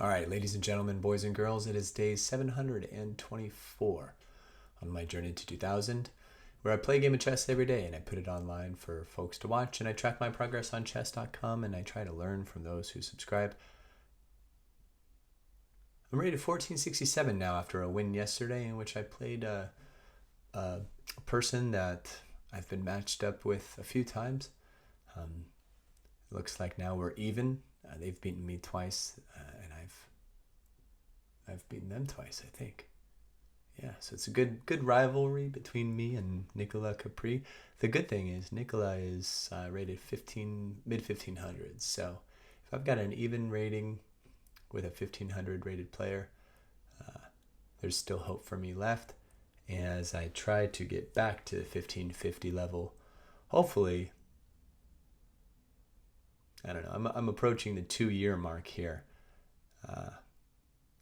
All right, ladies and gentlemen, boys and girls, it is day 724 on my journey to 2000, where I play a game of chess every day and I put it online for folks to watch, and I track my progress on chess.com and I try to learn from those who subscribe. I'm rated 1467 now after a win yesterday in which I played a person that I've been matched up with a few times. It looks like now we're even. They've beaten me twice, and I've beaten them twice, I think. Yeah, so it's a good rivalry between me and Nicola Capri. The good thing is Nicola is rated mid 1500s. So if I've got an even rating with a 1500 rated player, there's still hope for me left. As I try to get back to the 1550 level, hopefully, I don't know. I'm approaching the 2-year mark here.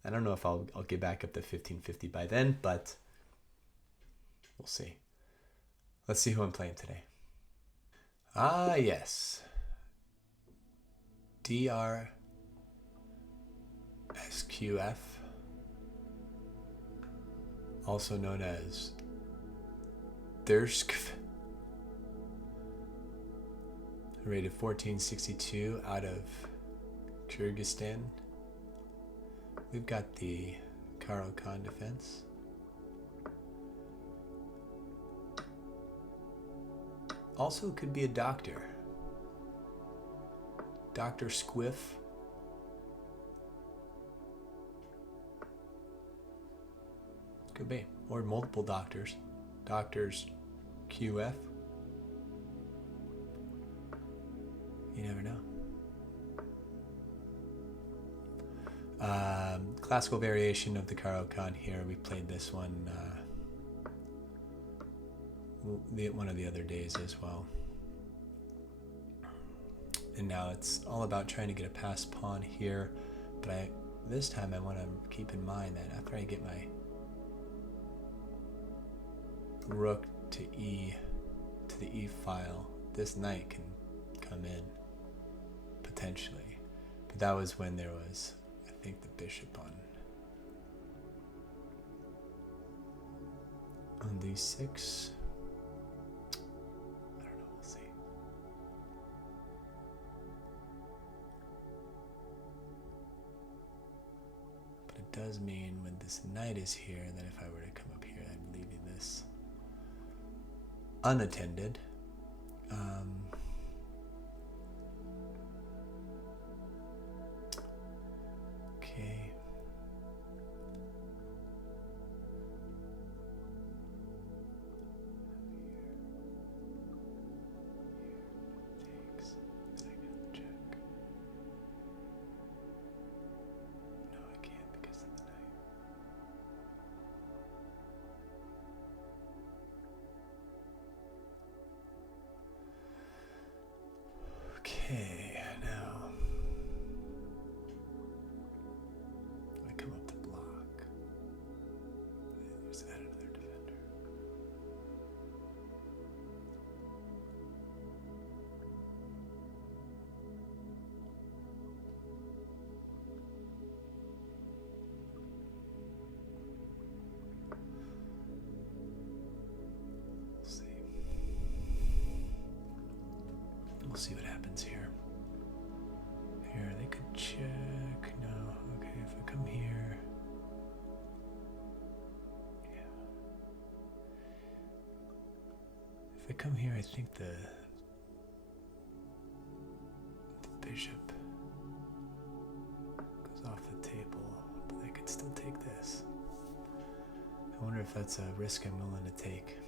I don't know if I'll get back up to 1550 by then, but we'll see. Let's see who I'm playing today. Ah, yes. DRSQF, also known as Durskv, rated 1462 out of Kyrgyzstan. We've got the Carlsen defense. Also could be a doctor. Dr. Squiff. Could be. Or multiple doctors. Doctors QF. You never know. Classical variation of the Carlsen here. We played this one one of the other days as well. And now it's all about trying to get a passed pawn here. But this time I want to keep in mind that after I get my rook to the E file, this knight can come in potentially. But that was when there was, I think, the bishop on d6. I don't know, we'll see. But it does mean when this knight is here that if I were to come up here, I'm leaving this unattended. Okay. Takes. Second check. No, I can't because of the knight. Okay, now I come up to block. Just add another defender. We'll see what happens here. Here, they could check. No, okay, if I come here. Yeah. If I come here, I think the bishop goes off the table, but I could still take this. I wonder if that's a risk I'm willing to take.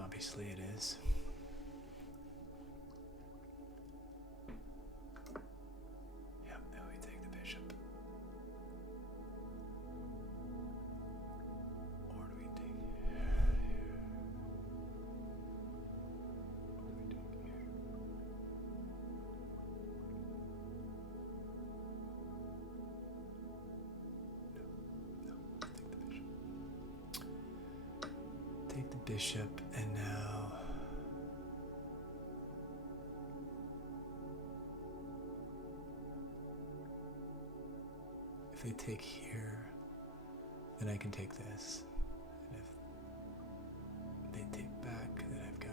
Obviously it is. Yep, now we take the bishop. Or do we take here? Or do we take here? No, let's take the bishop. Take the bishop, and now if they take here, then I can take this. And if they take back, then I've got...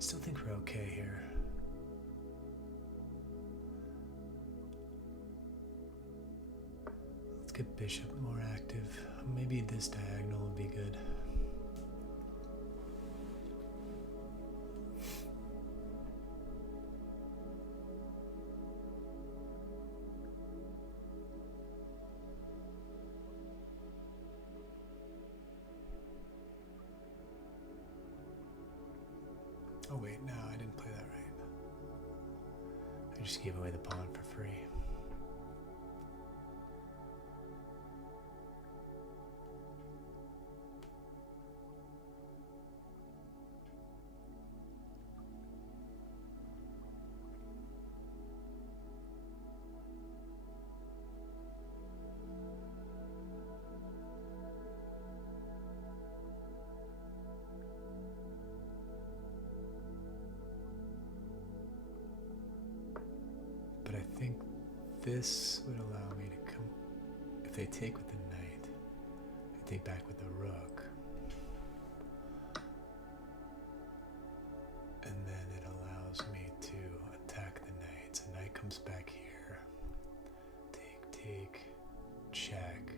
Still think we're okay here. Let's get bishop more active. Maybe this diagonal would be good. Oh wait, no, I didn't play that right. I just gave away the pawn for free. But I think this would allow me to come, if they take with the knight, I take back with the rook. And then it allows me to attack the knight. So knight comes back here. Take, check.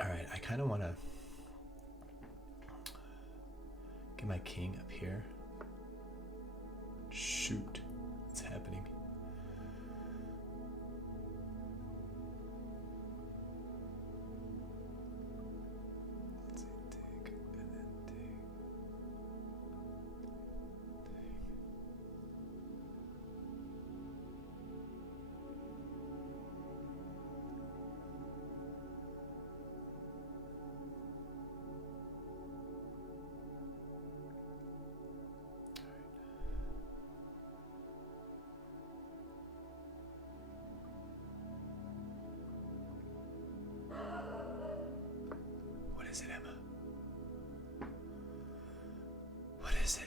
Alright, I kind of want to get my king up here. Shoot, what's happening? Let's see, take, and then take. What is it, Emma? What is it?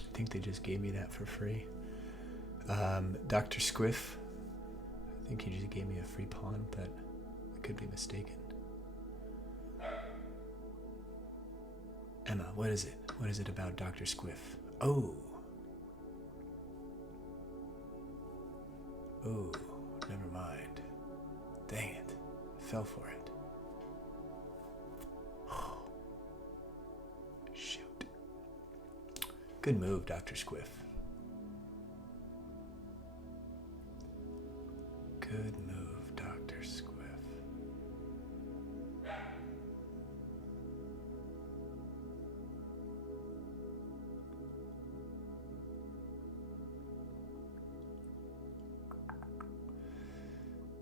I think they just gave me that for free. Dr. Squiff, I think he just gave me a free pawn, but I could be mistaken. Emma, what is it? What is it about Dr. Squiff? Oh. Oh, never mind. Dang it. Fell for it. Shoot. Good move, Dr. Squiff. Good move, Dr. Squiff.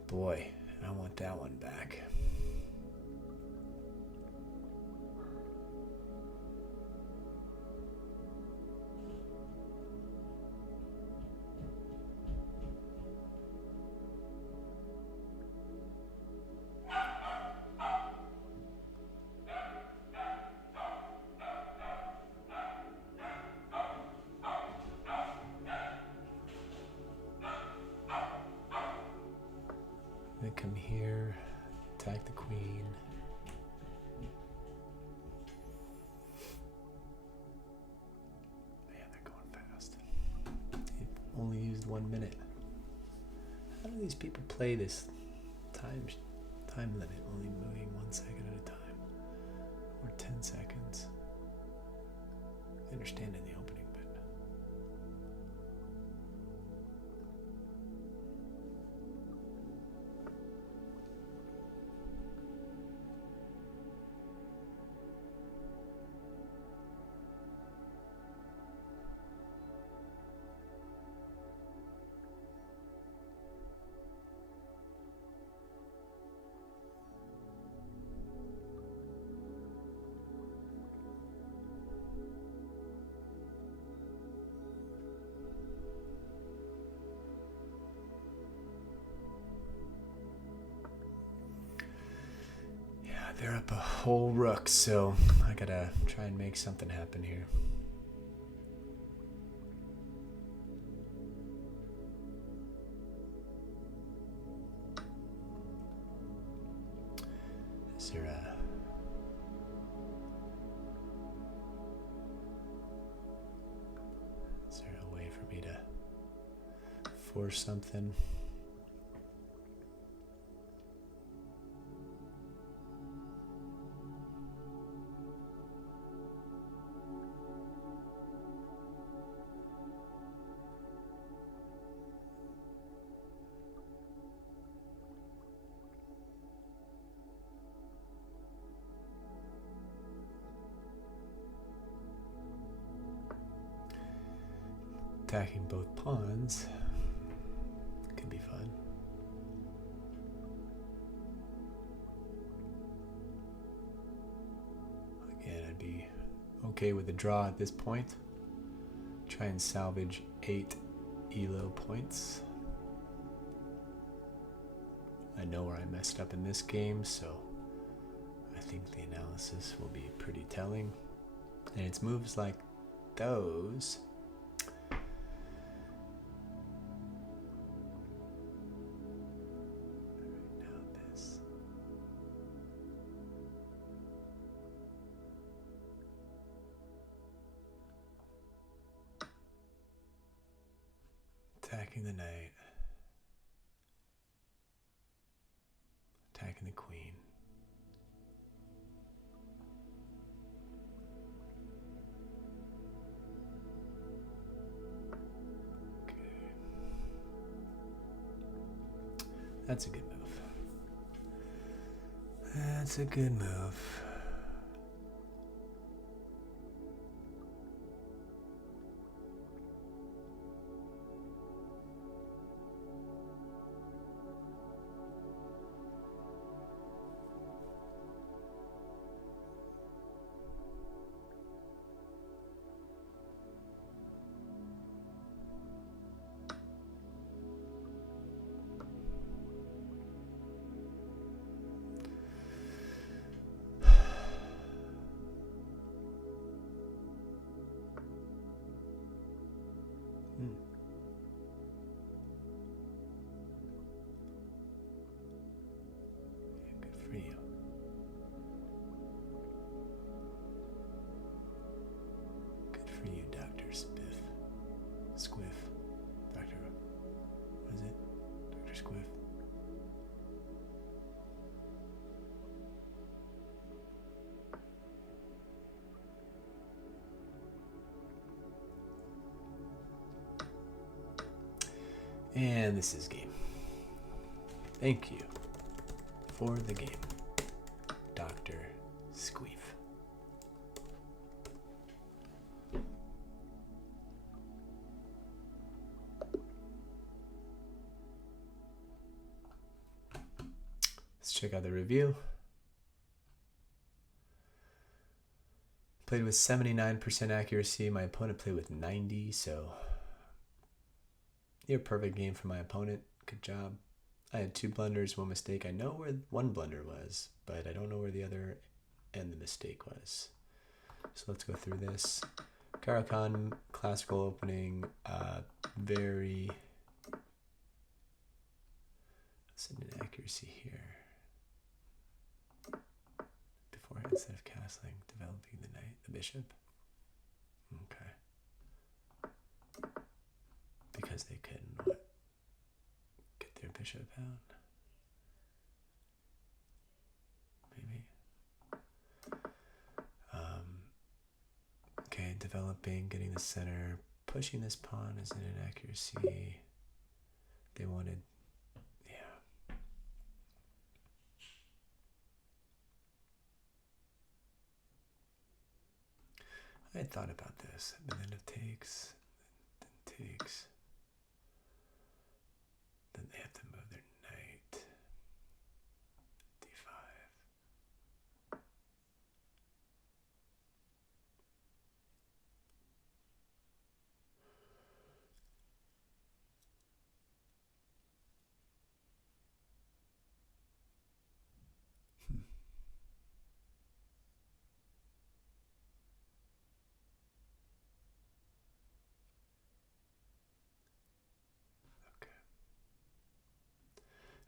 Boy, I want that one back. I'm gonna come here, attack the queen. Man, they're going fast. They've only used 1 minute. How do these people play this time limit, only moving 1 second at a time? Or 10 seconds? I understand in the opening, but they're up a whole rook, so I gotta try and make something happen here. Is there a way for me to force something? Attacking both pawns could be fun. Again, I'd be okay with a draw at this point. Try and salvage 8 elo points. I know where I messed up in this game, so I think the analysis will be pretty telling. And it's moves like those attacking the knight, attacking the queen. Okay. That's a good move. That's a good move. Good for you, doctors. And this is game. Thank you for the game, Dr. Squeef. Let's check out the review. Played with 79% accuracy. My opponent played with 90, so near perfect game for my opponent. Good job. I had 2 blunders, 1 mistake. I know where 1 blunder was, but I don't know where the other and the mistake was. So let's go through this. Carlsen, classical opening, very... What's an inaccuracy here? Beforehand, instead of castling, developing the knight, the bishop. Okay. Because they couldn't what? Get their bishop out. Maybe. Okay, developing, getting the center, pushing this pawn is an inaccuracy. They wanted, yeah. I had thought about this, but then it takes, then takes. Then they have to move their knight. D5.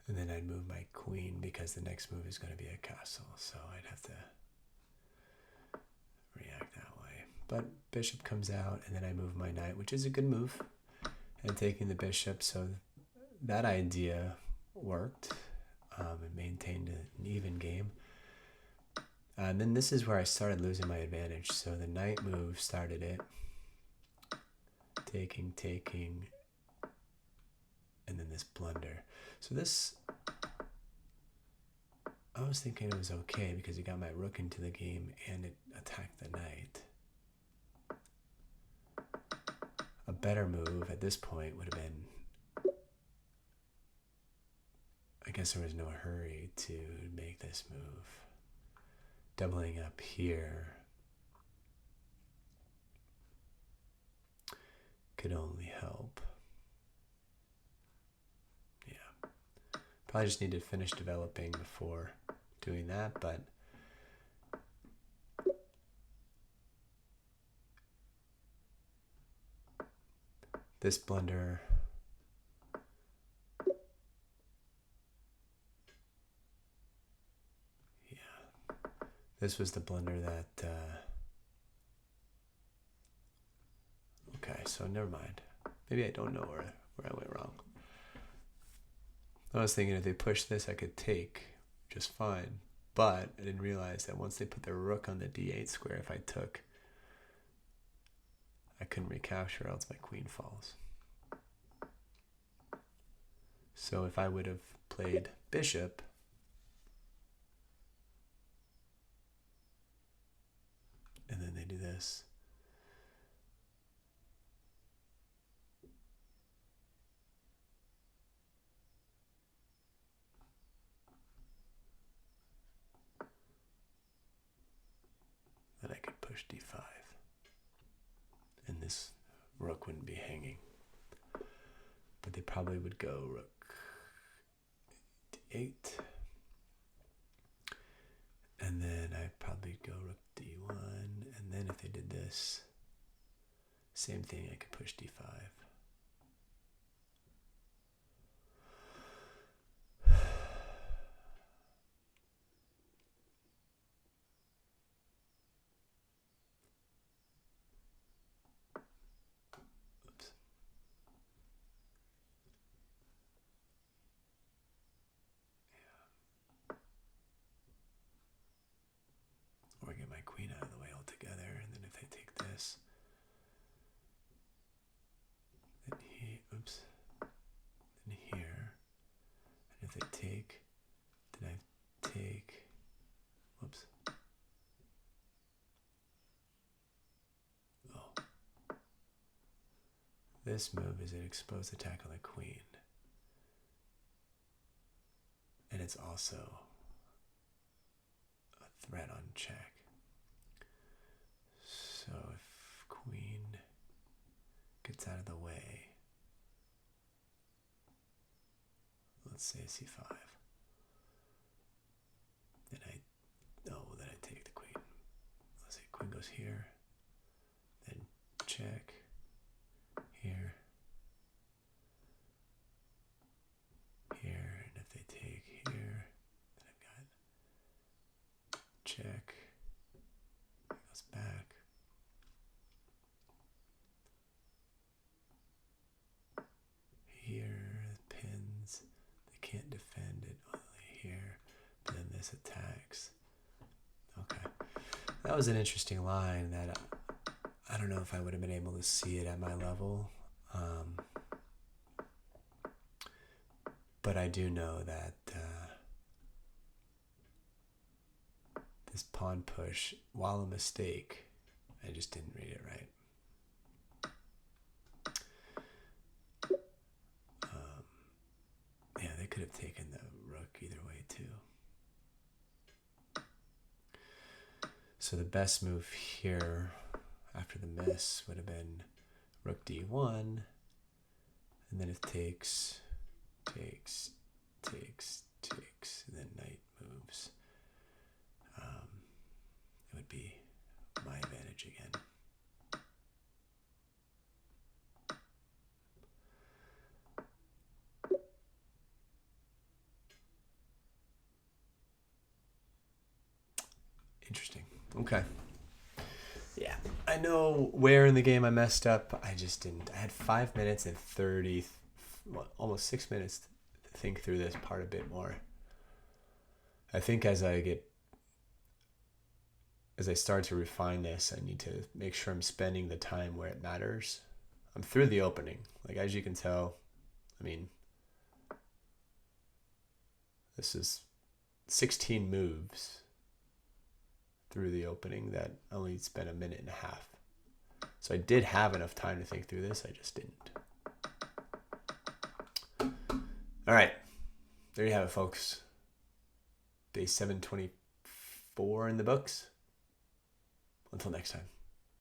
And then I'd move my queen because the next move is going to be a castle. So I'd have to react that way. But bishop comes out and then I move my knight, which is a good move. And taking the bishop, so that idea worked. It maintained an even game. And then this is where I started losing my advantage. So the knight move started it. Taking, and then this blunder. So this, I was thinking it was okay because it got my rook into the game and it attacked the knight. A better move at this point would have been, I guess there was no hurry to make this move. Doubling up here could only help. Probably just need to finish developing before doing that, but this blunder, yeah, this was the blunder that, okay, so never mind. Maybe I don't know where I went wrong. I was thinking if they pushed this, I could take just fine. But I didn't realize that once they put their rook on the d8 square, if I took, I couldn't recapture, else my queen falls. So if I would have played bishop, and then they do this, then I could push d5, and this rook wouldn't be hanging. But they probably would go rook d8, and then I'd probably go rook d1, and then if they did this, same thing, I could push d5. Or get my queen out of the way altogether, and then if they take this, this move is an exposed attack on the queen. And it's also a threat on check. So if queen gets out of the way, let's say c5, then I take the queen. Let's say queen goes here, then check here, here, and if they take here, then I've got check, goes back, here, pins, they can't defend it, only here, but then this attacks. Okay, that was an interesting line that I don't know if I would have been able to see it at my level, but I do know that this pawn push, while a mistake, I just didn't read it right. Yeah, they could have taken the rook either way too. So the best move here after the miss would have been rook d1, and then it takes, and then knight moves. It would be my advantage again. Interesting. Okay. Yeah, I know where in the game I messed up. I just didn't. I had 5 minutes and 30, almost 6 minutes to think through this part a bit more. I think as I start to refine this, I need to make sure I'm spending the time where it matters. I'm through the opening. Like, as you can tell, I mean, this is 16 moves through the opening that only spent a minute and a half. So I did have enough time to think through this, I just didn't. All right, there you have it, folks. Day 724 in the books. Until next time.